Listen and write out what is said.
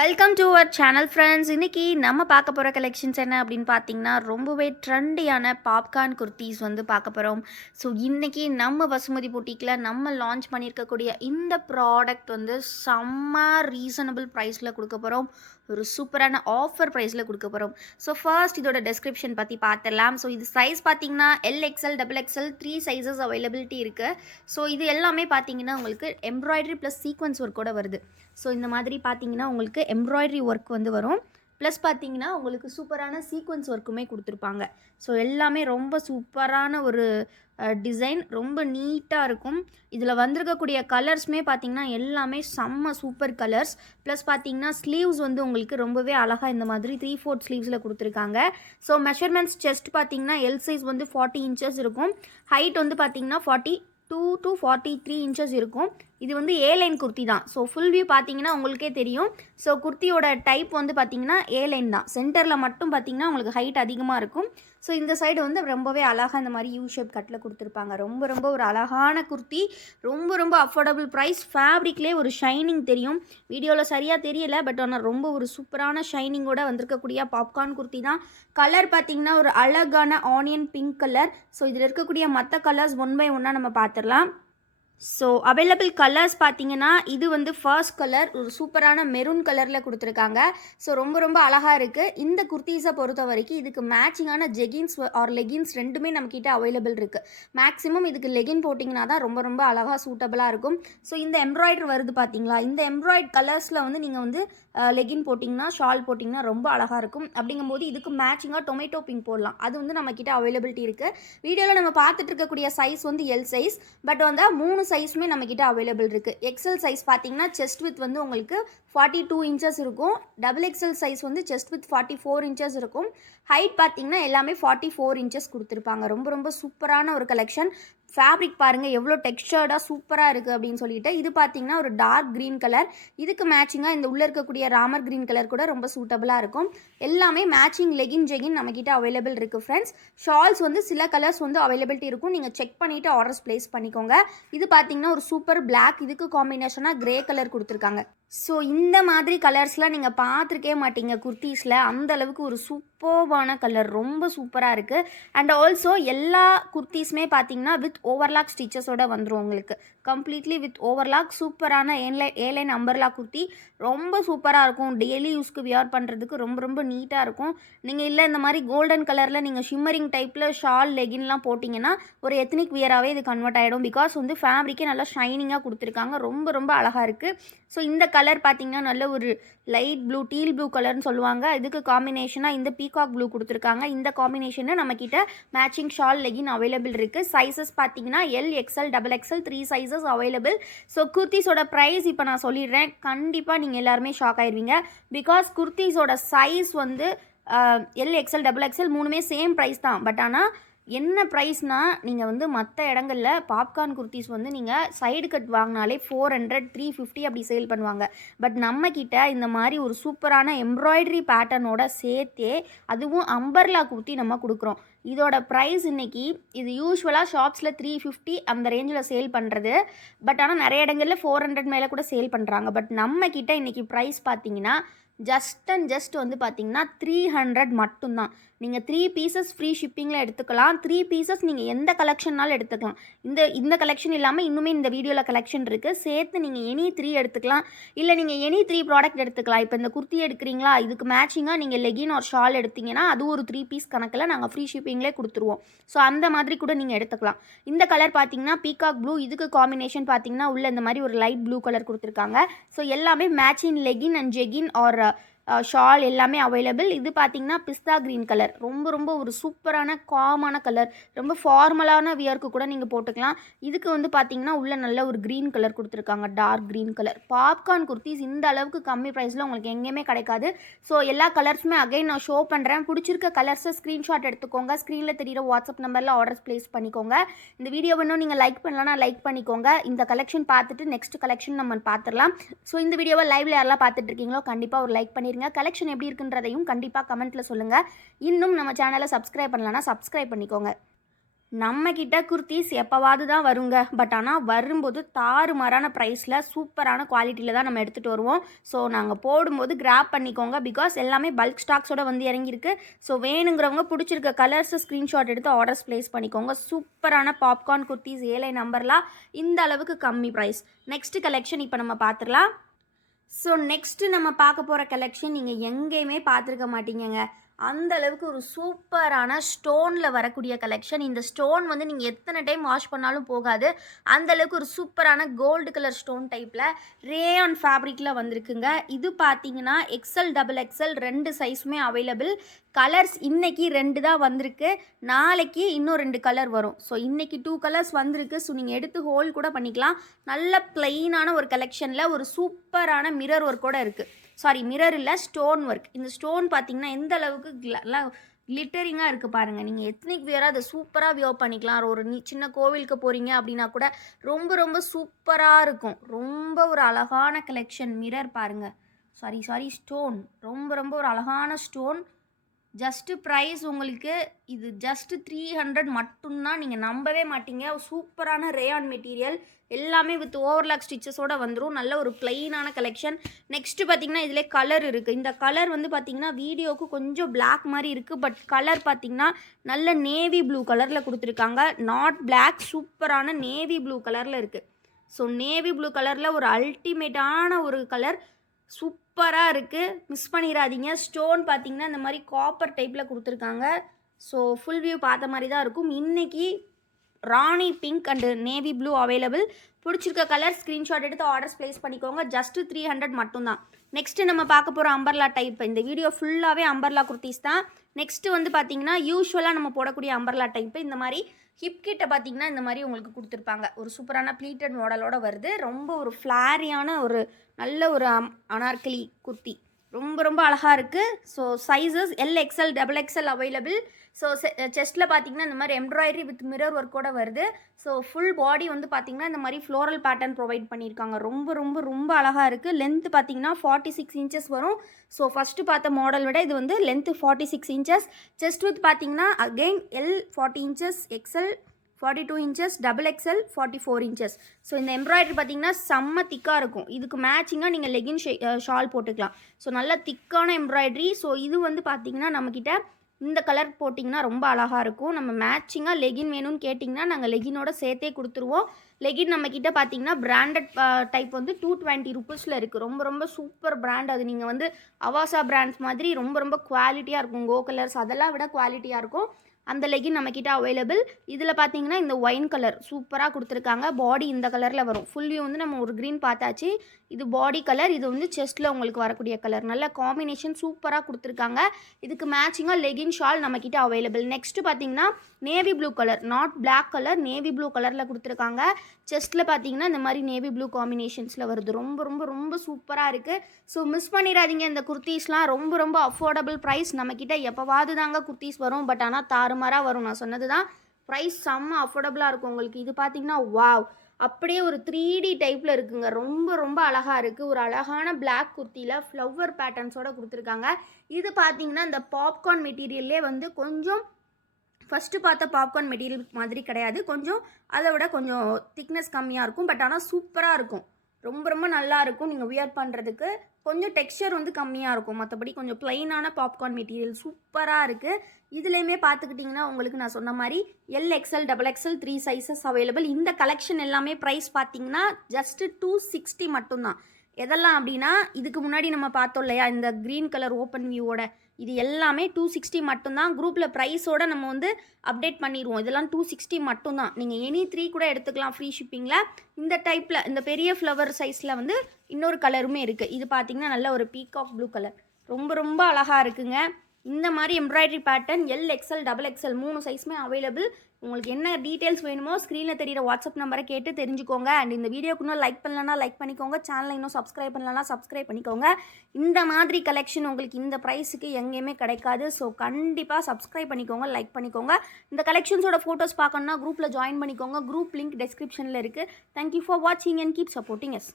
Welcome to our channel friends. இன்றைக்கி நம்ம பார்க்க போகிற கலெக்ஷன்ஸ் என்ன அப்படின்னு பார்த்தீங்கன்னா, ரொம்பவே ட்ரெண்டியான பாப்கார்ன் குர்த்திஸ் வந்து பார்க்க போகிறோம். ஸோ இன்றைக்கி நம்ம வசுமதி பொட்டிக்கில் நம்ம லான்ச் பண்ணியிருக்கக்கூடிய இந்த ப்ராடக்ட் வந்து செம்ம ரீசனபிள் ப்ரைஸில் கொடுக்க போகிறோம். ஒரு சூப்பரான ஆஃபர் ப்ரைஸில் கொடுக்க போகிறோம். ஸோ ஃபர்ஸ்ட் இதோட டெஸ்கிரிப்ஷன் பற்றி பார்த்துடலாம். ஸோ இது சைஸ் பார்த்தீங்கன்னா LXL, XXL 3 சைஸஸ் அவைலபிலிட்டி இருக்குது. ஸோ இது எல்லாமே பார்த்தீங்கன்னா உங்களுக்கு எம்ப்ராய்டரி ப்ளஸ் சீக்வன்ஸ் ஒர்க்கோட வருது. ஸோ இந்த மாதிரி பார்த்தீங்கன்னா உங்களுக்கு எம்ப்ராய்டரி ஒர்க் வந்து வரும். ப்ளஸ் பார்த்தீங்கன்னா உங்களுக்கு சூப்பரான சீக்வன்ஸ் ஒர்க்குமே கொடுத்துருப்பாங்க. ஸோ எல்லாமே ரொம்ப சூப்பரான ஒரு டிசைன், ரொம்ப நீட்டாக இருக்கும். இதில் வந்திருக்கக்கூடிய கலர்ஸுமே பார்த்தீங்கன்னா எல்லாமே செம்ம சூப்பர் கலர்ஸ். ப்ளஸ் பார்த்தீங்கன்னா ஸ்லீவ்ஸ் வந்து உங்களுக்கு ரொம்பவே அழகாக இந்த மாதிரி 3/4 ஸ்லீவ்ஸில் கொடுத்துருக்காங்க. ஸோ மெஷர்மெண்ட்ஸ் செஸ்ட் பார்த்தீங்கன்னா எல் சைஸ் வந்து 40 இன்ச்சஸ் இருக்கும். ஹைட் வந்து பார்த்தீங்கன்னா 42 to 43 இன்ச்சஸ் இருக்கும். இது வந்து ஏ லைன் குர்த்தி தான். ஸோ ஃபுல் வியூ பார்த்தீங்கன்னா உங்களுக்கே தெரியும். ஸோ குர்த்தியோட டைப் வந்து பார்த்தீங்கன்னா ஏ லைன் தான். சென்டரில் மட்டும் பார்த்தீங்கன்னா உங்களுக்கு ஹைட் அதிகமாக இருக்கும். ஸோ இந்த சைடு வந்து ரொம்பவே அழகாக இந்த மாதிரி யூ ஷேப் கட்டில் கொடுத்துருப்பாங்க. ரொம்ப ஒரு அழகான குர்த்தி, ரொம்ப அஃபோர்டபுள் ப்ரைஸ். ஃபேப்ரிக்லேயே ஒரு ஷைனிங் தெரியும். வீடியோவில் சரியாக தெரியல, பட் ஆனால் ரொம்ப ஒரு சூப்பரான ஷைனிங்கோட வந்திருக்கக்கூடிய பாப்கார்ன் குர்த்தி தான். கலர் பார்த்தீங்கன்னா ஒரு அழகான ஆனியன் பிங்க் கலர். ஸோ இதில் இருக்கக்கூடிய மற்ற கலர்ஸ் ஒன் பை ஒன்னாக நம்ம பார்த்துடலாம். ஸோ அவைலபிள் கலர்ஸ் பார்த்தீங்கன்னா இது வந்து ஃபர்ஸ்ட் கலர் ஒரு சூப்பரான மெரூன் கலரில் கொடுத்துருக்காங்க. ஸோ ரொம்ப அழகாக இருக்குது. இந்த குர்த்தீஸை பொறுத்த வரைக்கும் இதுக்கு மேட்சிங்கான ஜெகின்ஸ் ஆர் லெகின்ஸ் ரெண்டுமே நம்மக்கிட்ட அவைலபிள் இருக்குது. மேக்ஸிமம் இதுக்கு லெகின் போட்டிங்கன்னா தான் ரொம்ப அழகாக சூட்டபுளாக இருக்கும். ஸோ இந்த எம்ப்ராய்டரி வருது பார்த்தீங்களா, இந்த எம்ப்ராய்ட் கலர்ஸில் வந்து நீங்கள் வந்து லெகின் போட்டிங்கன்னா, ஷால் போட்டிங்கன்னா ரொம்ப அழகாக இருக்கும். அப்படிங்கும்போது இதுக்கு மேட்சிங்காக டொமேட்டோ பிங்க் போடலாம். அது வந்து நம்மக்கிட்ட அவைலபிலிட்டி இருக்குது. வீடியோவில் நம்ம பார்த்துட்டு இருக்கக்கூடிய சைஸ் வந்து எல் சைஸ், பட் வந்து 3 சைஸுமே நம்மக்கிட்ட அவைலபிள் இருக்குது. எக்ஸல் சைஸ் பார்த்தீங்கன்னா செஸ்ட் வித் வந்து உங்களுக்கு 42 இன்ச்சஸ் இருக்கும். XXL சைஸ் வந்து செஸ்ட் வித் 44 இன்ச்சஸ் இருக்கும். ஹைட் பார்த்தீங்கன்னா எல்லாமே 44 இன்ச்சஸ் கொடுத்துருப்பாங்க. ரொம்ப சூப்பரான ஒரு கலெக்ஷன். ஃபேப்ரிக் பாருங்கள் எவ்வளோ டெக்ஸ்டர்டாக சூப்பராக இருக்குது அப்படின்னு சொல்லிட்டு. இது பார்த்தீங்கன்னா ஒரு டார்க் க்ரீன் கலர். இதுக்கு மேட்சிங்காக இந்த உள்ளே இருக்கக்கூடிய ராமர் க்ரீன் கலர் கூட ரொம்ப சூட்டபுளாக இருக்கும். எல்லாமே மேட்சிங் லெகின் ஜெகின் நம்மக்கிட்ட அவைலபிள் இருக்குது ஃப்ரெண்ட்ஸ். ஷால்ஸ் வந்து சில கலர்ஸ் வந்து அவைலபிலிட்டி இருக்கும். நீங்கள் செக் பண்ணிவிட்டு ஆர்டர்ஸ் ப்ளேஸ் பண்ணிக்கோங்க. இது பார்த்தீங்கன்னா ஒரு சூப்பர் பிளாக், இதுக்கு காம்பினேஷனாக கிரே கலர் கொடுத்துருக்காங்க. ஸோ இந்த மாதிரி கலர்ஸ்லாம் நீங்கள் பார்த்துருக்கே மாட்டீங்க குர்த்தீஸில். அந்த அளவுக்கு ஒரு சூப்பர்வான கலர், ரொம்ப சூப்பராக இருக்குது. அண்ட் ஆல்சோ எல்லா குர்த்தீஸுமே பார்த்தீங்கன்னா வித் ஓவர்லாக் ஸ்டிச்சஸோடு வந்துடும் உங்களுக்கு. Completely with overlock. சூப்பரான ஏலைன் அம்பர்லா குர்த்தி ரொம்ப சூப்பராக இருக்கும். டெய்லி யூஸ்க்கு வியர் பண்ணுறதுக்கு ரொம்ப நீட்டாக இருக்கும். நீங்கள் இல்லை இந்த மாதிரி கோல்டன் கலரில் நீங்கள் ஷிம்மரிங் டைப்பில் ஷால் லெகின்லாம் போட்டிங்கன்னா ஒரு எத்னிக் வியராகவே இது கன்வெர்ட் ஆகிடும். பிகாஸ் வந்து ஃபேப்ரிக்கே நல்லா ஷைனிங்காக கொடுத்துருக்காங்க. ரொம்ப அழகாக இருக்குது. ஸோ இந்த கலர் பார்த்தீங்கன்னா நல்ல ஒரு லைட் ப்ளூ, டீல் ப்ளூ கலர்னு சொல்லுவாங்க. இதுக்கு காம்பினேஷனாக இந்த பீகாக் ப்ளூ கொடுத்துருக்காங்க. இந்த காம்பினேஷனை நம்மக்கிட்ட மேட்சிங் ஷால் லெகின் அவைலபிள் இருக்குது. சைஸஸ் பார்த்தீங்கன்னா LXL, XXL 3 sizes available. So குர்த்திஸோட ப்ரைஸ் இப்போ நான் சொல்லிடுறேன். கண்டிப்பாக நீங்கள் எல்லாருமே ஷாக் ஆயிடுவீங்க. பிகாஸ் குர்த்திஸோட சைஸ் வந்து LXL, XXL மூணுமே சேம் ப்ரைஸ் தான். பட் ஆனால் என்ன ப்ரைஸ்னால் நீங்கள் வந்து மற்ற இடங்களில் பாப்கார்ன் குர்த்திஸ் வந்து நீங்கள் சைடு கட் வாங்கினாலே 400, 350 அப்படி சேல் பண்ணுவாங்க. பட் நம்மக்கிட்ட இந்த மாதிரி ஒரு சூப்பரான எம்ப்ராய்டரி பேட்டர்னோட சேர்த்தே அதுவும் அம்பர்லா குர்த்தி நம்ம கொடுக்குறோம். இதோட ப்ரைஸ் இன்றைக்கி இது யூஸ்வலாக ஷாப்ஸில் 350 அந்த ரேஞ்சில் சேல் பண்ணுறது. பட் ஆனால் நிறைய இடங்களில் 400 மேலே கூட சேல் பண்ணுறாங்க. பட் நம்மக்கிட்ட இன்றைக்கி ப்ரைஸ் பார்த்தீங்கன்னா ஜஸ்ட் வந்து பார்த்தீங்கன்னா 300 மட்டும்தான். நீங்கள் 3 பீசஸ் ஃப்ரீ ஷிப்பிங்கில் எடுத்துக்கலாம். 3 பீசஸ் நீங்கள் எந்த கலெக்ஷன்னாலும் எடுத்துக்கலாம். இந்த கலெக்ஷன் இல்லாமல் இன்னுமே இந்த வீடியோவில் கலெக்ஷன் இருக்குது. சேர்த்து நீங்கள் எனி 3 எடுத்துக்கலாம். இல்லை நீங்கள் எனி 3 ப்ராடக்ட் எடுத்துக்கலாம். இப்போ இந்த குர்த்தி எடுக்கிறீங்களா, இதுக்கு மேட்சிங்காக நீங்கள் லெகின் ஒரு ஷால் எடுத்திங்கன்னா அது ஒரு 3 பீஸ் கணக்கில் நாங்கள் ஃப்ரீ ஷிப்பிங்லேயே கொடுத்துருவோம். ஸோ அந்த மாதிரி கூட நீங்கள் எடுத்துக்கலாம். இந்த கலர் பார்த்தீங்கன்னா பீகாக் ப்ளூ. இதுக்கு காம்பினேஷன் பார்த்தீங்கன்னா உள்ள இந்த மாதிரி ஒரு லைட் ப்ளூ கலர் கொடுத்துருக்காங்க. ஸோ எல்லாமே matching legging and jegging R shawl எல்லாமே அவைலபிள். இது பார்த்தீங்கன்னா பிஸ்தா க்ரீன் கலர். ரொம்ப ஒரு சூப்பரான காமான கலர். ரொம்ப ஃபார்மலான வியர்க்கு கூட நீங்கள் போட்டுக்கலாம். இதுக்கு வந்து பார்த்தீங்கன்னா உள்ள நல்ல ஒரு க்ரீன் கலர் கொடுத்துருக்காங்க, dark green colour. Popcorn kurtis இந்த அளவுக்கு கம்மி ப்ரைஸில் உங்களுக்கு எங்கேயுமே கிடைக்காது. ஸோ எல்லா கலர்ஸுமே அகைன் நான் ஷோ பண்ணுறேன். பிடிச்சிருக்க கலர்ஸை ஸ்க்ரீன்ஷாட் எடுத்துக்கோங்க. ஸ்க்ரீனில் தெரியிற வாட்ஸ்அப் நம்பரில் ஆர்டர்ஸ் ப்ளேஸ் பண்ணிக்கோங்க. இந்த வீடியோ இன்னும் நீங்கள் லைக் பண்ணலன்னா லைக் பண்ணிக்கோங்க. இந்த கலெக்ஷன் பார்த்துட்டு நெக்ஸ்ட் கலெக்ஷன் நம்ம பார்த்துடலாம். ஸோ இந்த வீடியோவை லைவ்ல யாரெல்லாம் பார்த்துட்டு இருக்கீங்களோ கண்டிப்பாக ஒரு லைக் பண்ணிடுங்க. கலெக்ஷன் எப்படி இருக்குன்றதையும் கண்டிப்பாக கமெண்ட்டில் சொல்லுங்கள். இன்னும் நம்ம சேனலை சப்ஸ்கிரைப் பண்ணலன்னா சப்ஸ்கிரைப் பண்ணிக்கோங்க. நம்மக்கிட்ட குர்தீஸ் எப்போவாது தான் வருங்க. பட் ஆனால் வரும்போது தாறுமாறான ப்ரைஸில் சூப்பரான குவாலிட்டியில் தான் நம்ம எடுத்துகிட்டு வருவோம். ஸோ நாங்கள் போடும்போது கிராப் பண்ணிக்கோங்க. பிகாஸ் எல்லாமே பல்க் ஸ்டாக்ஸோடு வந்து இறங்கியிருக்கு. ஸோ வேணுங்கிறவங்க பிடிச்சிருக்க கலர்ஸை ஸ்க்ரீன்ஷாட் எடுத்து ஆர்டர்ஸ் ப்ளேஸ் பண்ணிக்கோங்க. சூப்பரான பாப்கார்ன் குர்தீஸ் 7 நம்பர்லாம் இந்த அளவுக்கு கம்மி ப்ரைஸ். நெக்ஸ்ட்டு கலெக்ஷன் இப்போ நம்ம பார்த்துடலாம். ஸோ நெக்ஸ்ட்டு நம்ம பார்க்க போகிற கலெக்ஷன் நீங்கள் எங்கேயுமே பார்த்துருக்க மாட்டீங்கங்க. அந்த அளவுக்கு ஒரு சூப்பரான ஸ்டோனில் வரக்கூடிய கலெக்ஷன். இந்த ஸ்டோன் வந்து நீங்கள் எத்தனை டைம் வாஷ் பண்ணாலும் போகாது. அந்தளவுக்கு ஒரு சூப்பரான கோல்டு கலர் ஸ்டோன் டைப்பில் ரேயான் ஃபேப்ரிக்கில் வந்திருக்குங்க. இது பார்த்தீங்கன்னா எக்ஸல் டபுள் எக்ஸல் 2 சைஸுமே அவைலபிள். கலர்ஸ் இன்றைக்கி 2 தான் வந்திருக்கு. நாளைக்கு இன்னும் 2 கலர் வரும். ஸோ இன்றைக்கி 2 கலர்ஸ் வந்திருக்கு. ஸோ நீங்கள் எடுத்து ஹோல்ட் கூட பண்ணிக்கலாம். நல்ல பிளெயினான ஒரு கலெக்ஷனில் ஒரு சூப்பரான மிரர் ஒர்க்கோடு இருக்குது. சாரி, மிரர் இல்லை, ஸ்டோன் ஒர்க். இந்த ஸ்டோன் பார்த்தீங்கன்னா எந்த அளவுக்கு கிளிட்டரிங்காக இருக்குது பாருங்கள். நீங்கள் எத்னிக் வியராக அதை சூப்பராக வியர் பண்ணிக்கலாம். ஒரு சின்ன கோவிலுக்கு போகிறீங்க அப்படின்னா கூட ரொம்ப ரொம்ப சூப்பராக இருக்கும். ரொம்ப ஒரு அழகான கலெக்ஷன். மிரர் பாருங்கள். சாரி ஸ்டோன் ரொம்ப ரொம்ப ஒரு அழகான ஸ்டோன். ஜஸ்ட்டு ப்ரைஸ் உங்களுக்கு இது ஜஸ்ட்டு 300 மட்டும்தான். நீங்கள் நம்பவே மாட்டீங்க. சூப்பரான ரேயான் மெட்டீரியல். எல்லாமே வித் ஓவர்லாக் ஸ்டிச்சஸோடு வந்துடும். நல்ல ஒரு பிளெயினான கலெக்ஷன். நெக்ஸ்ட்டு பார்த்திங்கன்னா இதில் கலர் இருக்குது. இந்த கலர் வந்து பார்த்திங்கன்னா வீடியோவுக்கு கொஞ்சம் பிளாக் மாதிரி இருக்குது. பட் கலர் பார்த்திங்கன்னா நல்ல நேவி ப்ளூ கலரில் கொடுத்துருக்காங்க. நாட் பிளாக், சூப்பரான நேவி ப்ளூ கலரில் இருக்குது. ஸோ நேவி ப்ளூ கலரில் ஒரு அல்டிமேட்டான ஒரு கலர். சூப்பராக இருக்குது, மிஸ் பண்ணிடாதீங்க. ஸ்டோன் பார்த்திங்கன்னா இந்த மாதிரி காப்பர் டைப்பில் கொடுத்துருக்காங்க. ஸோ ஃபுல் வியூ பார்த்த மாதிரி தான் இருக்கும். இன்றைக்கி rani pink and navy blue available. பிடிச்சிருக்க கலர் ஸ்க்ரீன்ஷாட் எடுத்து ஆர்டர்ஸ் ப்ளேஸ் பண்ணிக்கோங்க. ஜஸ்ட்டு 300 மட்டும்தான். நெக்ஸ்ட்டு நம்ம பார்க்க போகிற அம்பர்லா டைப். இந்த வீடியோ ஃபுல்லாகவே அம்பர்லா குர்த்திஸ் தான். நெக்ஸ்ட்டு வந்து பார்த்திங்கன்னா யூஸ்வலாக நம்ம போடக்கூடிய அம்பர்லா டைப்பு. இந்த மாதிரி ஹிப் கிட்ட பார்த்திங்கன்னா இந்த மாதிரி உங்களுக்கு கொடுத்துருப்பாங்க. ஒரு சூப்பரான ப்ளீட்டட் மாடலோடு வருது. ரொம்ப ஒரு ஃப்ளாரியான ஒரு நல்ல ஒரு அனார்கலி குர்த்தி. ரொம்ப ரொம்ப அழகாக இருக்குது. So sizes L XL double XL available. So செஸ்ட்டில் பார்த்திங்கன்னா இந்த மாதிரி எம்ப்ராய்டரி வித் மிரர் ஒர்க்கோடு வருது. ஸோ ஃபுல் பாடி வந்து பார்த்திங்கன்னா இந்த மாதிரி ஃப்ளோரல் பேட்டர்ன் ப்ரொவைட் பண்ணியிருக்காங்க. ரொம்ப ரொம்ப ரொம்ப அழகாக இருக்குது. லென்த்து பார்த்திங்கன்னா 46 இன்ச்சஸ் வரும். ஸோ ஃபஸ்ட்டு பார்த்த மாடல் விட இது வந்து லென்த்து 46 இன்ச்சஸ். செஸ்ட் வித் பார்த்திங்கன்னா again L 40 inches, XL 42 inches, double XL 44 inches. So இந்த எம்ப்ராய்டரி பார்த்திங்கன்னா செம்ம திக்காக இருக்கும். இதுக்கு மேட்சிங்காக நீங்கள் லெகின் ஷால் போட்டுக்கலாம். ஸோ நல்ல திக்கான எம்ப்ராய்டரி. ஸோ இது வந்து பார்த்திங்கன்னா நம்மக்கிட்ட இந்த கலர் போட்டிங்கன்னா ரொம்ப அழகாக இருக்கும். நம்ம மேட்சிங்காக லெகின் வேணும்னு கேட்டிங்கன்னா நாங்கள் லெகினோட சேர்த்தே கொடுத்துருவோம். லெகின் நம்மக்கிட்ட பார்த்திங்கன்னா பிராண்டட் டைப் வந்து 220 ருபீஸில் இருக்குது. ரொம்ப ரொம்ப சூப்பர் பிராண்ட். அது நீங்கள் வந்து அவாசா பிராண்ட்ஸ் மாதிரி ரொம்ப ரொம்ப குவாலிட்டியாக இருக்கும். கோ கலர்ஸ் அதெல்லாம் விட குவாலிட்டியாக இருக்கும். அந்த லெகின் நம்மக்கிட்ட அவைலபிள். இதில் பார்த்தீங்கன்னா இந்த ஒயின் கலர் சூப்பராக கொடுத்துருக்காங்க. பாடி இந்த கலரில் வரும். ஃபுல் வியூ வந்து நம்ம ஒரு க்ரீன் பார்த்தாச்சு. இது பாடி கலர், இது வந்து செஸ்ட்டில் உங்களுக்கு வரக்கூடிய கலர். நல்ல காம்பினேஷன் சூப்பராக கொடுத்துருக்காங்க. இதுக்கு மேட்சிங்காக லெகின் ஷால் நம்மக்கிட்ட அவைலபிள். நெக்ஸ்ட்டு பார்த்தீங்கன்னா navy blue colour, not black colour, navy blue கலரில் கொடுத்துருக்காங்க. செஸ்ட்டில் பார்த்தீங்கன்னா இந்த மாதிரி நேவி ப்ளூ காம்பினேஷன்ஸில் வருது. ரொம்ப ரொம்ப ரொம்ப சூப்பராக இருக்குது. ஸோ மிஸ் பண்ணிடாதீங்க. இந்த குர்த்தீஸ்லாம் ரொம்ப ரொம்ப அஃபோர்டபுள் ப்ரைஸ். நம்மக்கிட்ட எப்போவாது தாங்க குர்த்தீஸ் வரும். பட் ஆனால் தாறுமாறாக வரும். நான் சொன்னது தான், ப்ரைஸ் செம்ம அஃபோர்டபுளாக இருக்கும் உங்களுக்கு. இது பார்த்தீங்கன்னா வாவ், அப்படியே ஒரு 3D டைப்பில் இருக்குங்க. ரொம்ப ரொம்ப அழகாக இருக்குது. ஒரு அழகான பிளாக் குர்த்தியில் ஃப்ளவர் பேட்டர்ன்ஸோடு கொடுத்துருக்காங்க. இது பார்த்தீங்கன்னா இந்த பாப்கார்ன் மெட்டீரியல்லே வந்து கொஞ்சம் ஃபஸ்ட்டு பார்த்த பாப்கார்ன் மெட்டீரியல் மாதிரி கிடையாது. கொஞ்சம் அதை விட கொஞ்சம் திக்னஸ் கம்மியாக இருக்கும். பட் ஆனால் சூப்பராக இருக்கும். ரொம்ப ரொம்ப நல்லா இருக்கும் நீங்கள் வியர் பண்ணுறதுக்கு. கொஞ்சம் டெக்ஸ்சர் வந்து கம்மியாக இருக்கும். மற்றபடி கொஞ்சம் ப்ளைனான பாப்கார்ன் மெட்டீரியல் சூப்பராக இருக்குது. இதுலேயுமே பார்த்துக்கிட்டிங்கன்னா உங்களுக்கு நான் சொன்ன மாதிரி L XL double XL 3 sizes available. இந்த கலெக்ஷன் எல்லாமே ப்ரைஸ் பார்த்தீங்கன்னா ஜஸ்ட்டு 260 மட்டும்தான். எதெல்லாம் அப்படின்னா இதுக்கு முன்னாடி நம்ம பார்த்தோம் இல்லையா இந்த க்ரீன் கலர் ஓப்பன் வியூவோட, இது எல்லாமே 260 மட்டும்தான். குரூப்பில் ப்ரைஸோடு நம்ம வந்து அப்டேட் பண்ணிடுவோம். இதெல்லாம் 260 மட்டும்தான். நீங்கள் எனி 3 கூட எடுத்துக்கலாம் ஃப்ரீ ஷிப்பிங்கில். இந்த டைப்பில் இந்த பெரிய ஃப்ளவர் சைஸில் வந்து இன்னொரு கலருமே இருக்குது. இது பார்த்திங்கன்னா நல்ல ஒரு பீகாக் ப்ளூ கலர். ரொம்ப ரொம்ப அழகாக இருக்குங்க. இந்த மாதிரி embroidery pattern L XL double XL 3 சைஸுமே அவைலபிள். உங்களுக்கு என்ன டீட்டெயில்ஸ் வேணுமோ ஸ்க்ரீனில் தெரியிற வாட்ஸ்அப் நம்பரை கேட்டு தெரிஞ்சுக்கோங்க. அண்ட் இந்த வீடியோக்கு இன்னும் லைக் பண்ணலன்னா லைக் பண்ணிக்கோங்க. சேனலை இன்னும் சப்ஸ்கிரைப் பண்ணலன்னா சப்ஸ்கிரைப் பண்ணிக்கோங்க. இந்த மாதிரி கலெக்ஷன் உங்களுக்கு இந்த ப்ரைஸுக்கு எங்கேயுமே கிடைக்காது. ஸோ கண்டிப்பாக சப்ஸ்கிரைப் பண்ணிக்கோங்க, லைக் பண்ணிக்கோங்க. இந்த கலெக்ஷன்ஸோட ஃபோட்டோஸ் பார்க்கணுன்னா குரூப்பில் ஜாயின் பண்ணிக்கோங்க. குரூப் லிங்க் டெஸ்கிரிப்ஷனில் இருக்குது. தேங்க்யூ ஃபார் வாட்சிங் அண்ட் கீப் சப்போர்ட்டிங் எஸ்.